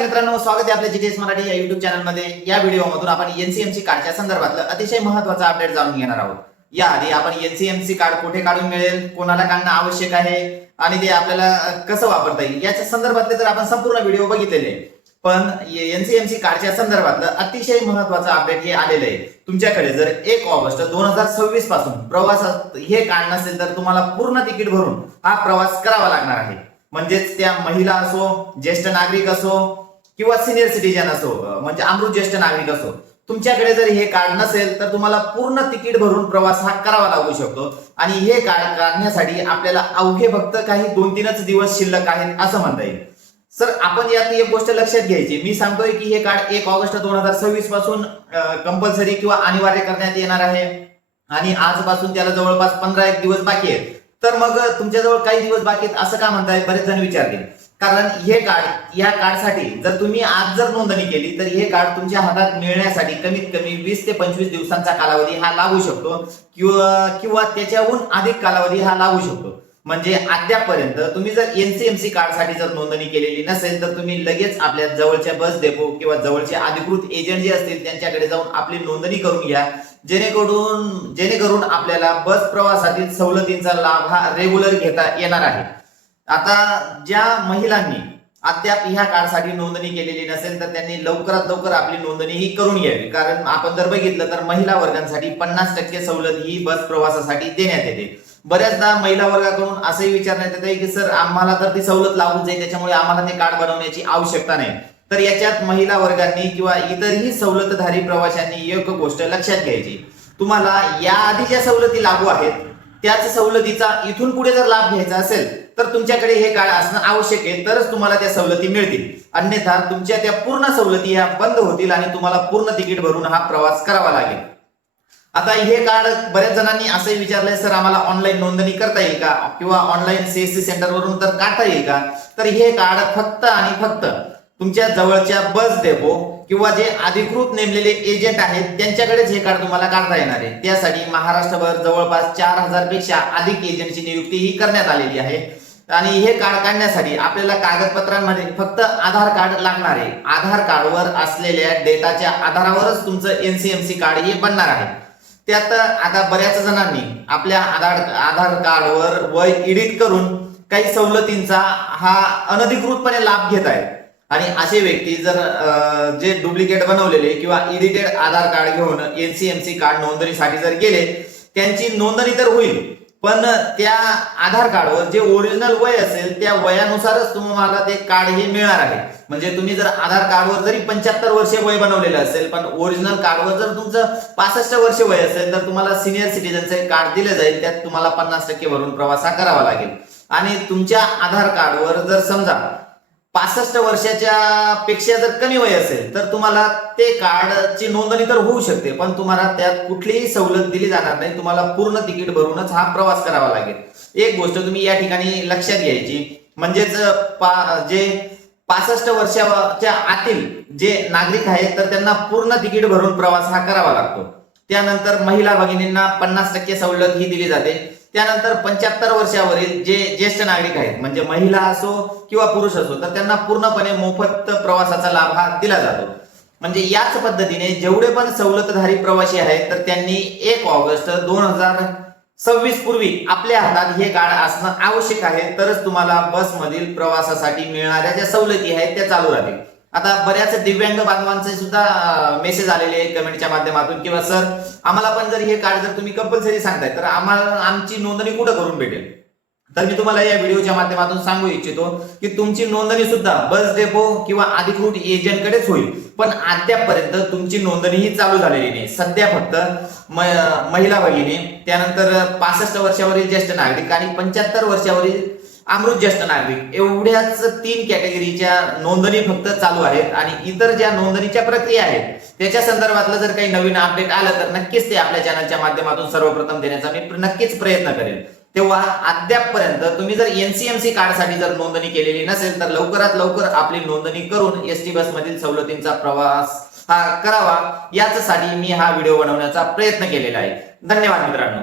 नमस्कार मित्रांनो, स्वागत आहे आपल्या जीटीएस मराठी या युट्यूब चॅनलमध्ये। या व्हिडिओमधून आपण एनसीएमसी कार्डच्या संदर्भातलं अतिशय महत्त्वाचा अपडेट जाणून घेणार आहोत। याआधी आपण एनसीएमसी कार्ड कुठे काढून मिळेल, कोणाला काढणं आवश्यक आहे आणि ते आपल्याला कसं वापरता येईल याच्या संदर्भातले तर आपण संपूर्ण व्हिडिओ बघितलेले। पण एनसीएमसी कार्डच्या संदर्भातलं अतिशय महत्त्वाचं अपडेट हे आलेलं आहे। तुमच्याकडे जर 1 ऑगस्ट 2026 पासून प्रवासात हे कार्ड नसेल तर तुम्हाला पूर्ण तिकीट भरून हा प्रवास करावा लागणार आहे। म्हणजेच त्या महिला असो, ज्येष्ठ नागरिक असो किंवा सिनियर सिटीजन असो, म्हणजे अमृत ज्येष्ठ नागरिक असो, तुमच्याकडे जर हे कार्ड नसेल तर तुम्हाला पूर्ण तिकीट भरून प्रवास हा करावा लागू शकतो। आणि हे कार्ड काढण्यासाठी आपल्याला अवघे फक्त काही 2-3 दिवस शिल्लक आहेत असं म्हणता येईल। सर, आपण यात एक गोष्ट लक्षात घ्यायची, मी सांगतोय की हे कार्ड 1 ऑगस्ट 2026 पासून कंपल्सरी किंवा अनिवार्य करण्यात येणार आहे आणि आजपासून त्याला जवळपास 15 दिवस बाकी आहेत। तर मग तुमच्याजवळ काही दिवस बाकी आहेत असं का म्हणताय, बरेच जण विचारतील। कारण हे कार्ड, या कार्डसाठी जर तुम्ही आज जर नोंदणी केली तर हे कार्ड तुमच्या हातात मिळण्यासाठी कमीत कमी 20 ते 25 दिवसांचा कालावधी हा लागू शकतो किंवा त्याच्याहून अधिक कालावधी हा लागू शकतो। म्हणजे अद्यापपर्यंत तुम्ही जर एनसीएमसी कार्ड साठी जर नोंदणी केलेली नसेल तर तुम्ही लगेच आपल्या जवळच्या बस डेपो किंवा जवळचे अधिकृत एजंट जे असतील त्यांच्याकडे जाऊन आपली नोंदणी करून घ्या, जेणेकरून आपल्याला बस प्रवासातील सवलतींचा लाभ हा रेग्युलर घेता येणार आहे। आता ज्या महिलांनी अद्याप ह्या कार्डसाठी नोंदणी केलेली नसेल तर त्यांनी लवकरात लवकर आपली नोंदणी ही करून घ्यावी। कारण आपण जर बघितलं तर महिला वर्गांसाठी 50% सवलत ही बस प्रवासासाठी देण्यात येते। बऱ्याचदा महिला वर्गाकडून असंही विचारण्यात येते की सर, आम्हाला तर ती सवलत लागूच आहे, त्याच्यामुळे आम्हाला ते कार्ड बनवण्याची आवश्यकता नाही। तर याच्यात महिला वर्गांनी किंवा इतरही सवलतधारी प्रवाशांनी एक गोष्ट लक्षात घ्यायची, तुम्हाला या आधी ज्या सवलती लागू आहेत त्याच सवलतीचा इथून पुढे जर लाभ घ्यायचा असेल तर तुमच्याकडे हे कार्ड असणं आवश्यक आहे, तरच तुम्हाला त्या सवलती मिळतील। अन्यथा तुमच्या त्या पूर्ण सवलती ह्या बंद होतील आणि तुम्हाला पूर्ण तिकीट भरून हा प्रवास करावा लागेल। आता हे कार्ड बऱ्याच जणांनी असंही विचारलंय, सर आम्हाला ऑनलाईन नोंदणी करता येईल का किंवा ऑनलाईन सीएससी सेंटर वरून तर काढता येईल का? तर हे कार्ड फक्त आणि फक्त तुमच्या जवळच्या बस डेपो किंवा जे अधिकृत नेमलेले एजंट आहेत त्यांच्याकडेच हे कार्ड तुम्हाला काढता येणार आहे। त्यासाठी महाराष्ट्रभर जवळपास 4000 पेक्षा अधिक एजंटची नियुक्ती ही करण्यात आलेली आहे। आणि हे कार्ड काढण्यासाठी आपल्याला कागदपत्रांमध्ये फक्त आधार कार्ड लागणार आहे। आधार कार्डवर असलेल्या डेटाच्या आधारावरच तुमचं एनसीएमसी कार्ड हे बनणार आहे। त्यात आता बऱ्याच जणांनी आपल्या आधार कार्डवर वय एडिट करून काही सवलतींचा हा अनधिकृतपणे लाभ घेत आहेत। आणि असे व्यक्ती जर जे डुप्लिकेट बनवलेले किंवा एडिटेड आधार कार्ड घेऊन एनसीएमसी कार्ड नोंदणीसाठी जर गेले, त्यांची नोंदणी तर होईल पण त्या आधार कार्डवर जे ओरिजिनल वय असेल त्या वयानुसारच तुम्हाला ते कार्ड हे मिळणार आहे। म्हणजे तुम्ही जर आधार कार्डवर जरी 75 वर्ष वय बनवलेलं असेल पण ओरिजिनल कार्डवर जर तुमचं 65 वर्ष वय असेल तर तुम्हाला सिनियर सिटीजनचे कार्ड दिले जाईल, त्यात तुम्हाला 50% भरून प्रवास करावा लागेल। आणि तुमच्या आधार कार्डवर जर समजा 65 वर्षाच्या पेक्षा जर कमी वय असेल तर तुम्हाला ते कार्डची नोंदणी तर होऊ शकते पण तुम्हाला त्यात कुठलीही सवलत दिली जाणार नाही, तुम्हाला पूर्ण तिकीट भरूनच हा प्रवास करावा लागेल। एक गोष्ट तुम्ही या ठिकाणी लक्षात घ्यायची, म्हणजेच जे 65 वर्षाच्या आतील जे नागरिक आहेत तर त्यांना पूर्ण तिकीट भरून प्रवास हा करावा लागतो। त्यानंतर महिला भगिनींना 50% सवलत ही दिली जाते। त्यानंतर 75 वर्षावरील जे ज्येष्ठ नागरिक आहेत, म्हणजे महिला असो किंवा पुरुष असो, तर त्यांना पूर्णपणे मोफत प्रवासाचा लाभ हा दिला जातो। म्हणजे याच पद्धतीने जेवढे पण सवलतधारी प्रवासी आहेत तर त्यांनी 1 ऑगस्ट 2026 पूर्वी आपल्या हातात हे कार्ड असणं आवश्यक आहे, तरच तुम्हाला बसमधील प्रवासासाठी मिळणाऱ्या ज्या सवलती आहेत त्या चालू राहतील। आता बऱ्याच दिव्यांग बांधवांचे सुद्धा मेसेज आलेले कमेंटच्या माध्यमातून किंवा सर आम्हाला पण जर हे कार्ड जर तुम्ही कंपल्सरी सांगताय तर आम्हाला आमची नोंदणी कुठं करून भेटेल? तर मी तुम्हाला या व्हिडिओच्या माध्यमातून सांगू इच्छितो की तुमची नोंदणी सुद्धा बस डेपो किंवा अधिकृत एजंटकडेच होईल, पण अद्यापपर्यंत तुमची नोंदणी ही चालू झालेली नाही। सध्या फक्त महिला भगिनी, त्यानंतर 65 वर्षावरील ज्येष्ठ नागरिक आणि 75 वर्षावरील अमृत ज्येष्ठ नागरिक एवढ्याच 3 कॅटेगरीच्या नोंदणी फक्त चालू आहेत। आणि इतर ज्या नोंदणीच्या प्रक्रिया आहेत त्याच्या संदर्भातलं जर काही नवीन अपडेट आलं तर नक्कीच ते आपल्या चॅनलच्या माध्यमातून सर्वप्रथम देण्याचा मी नक्कीच प्रयत्न करेन। तेव्हा अद्यापपर्यंत तुम्ही जर एनसीएमसी कार्डसाठी जर नोंदणी केलेली नसेल तर लवकरात लवकर आपली नोंदणी करून एसटी बस मधील सवलतींचा प्रवास हा करावा, यासाठी मी हा व्हिडिओ बनवण्याचा प्रयत्न केलेला आहे। धन्यवाद मित्रांनो।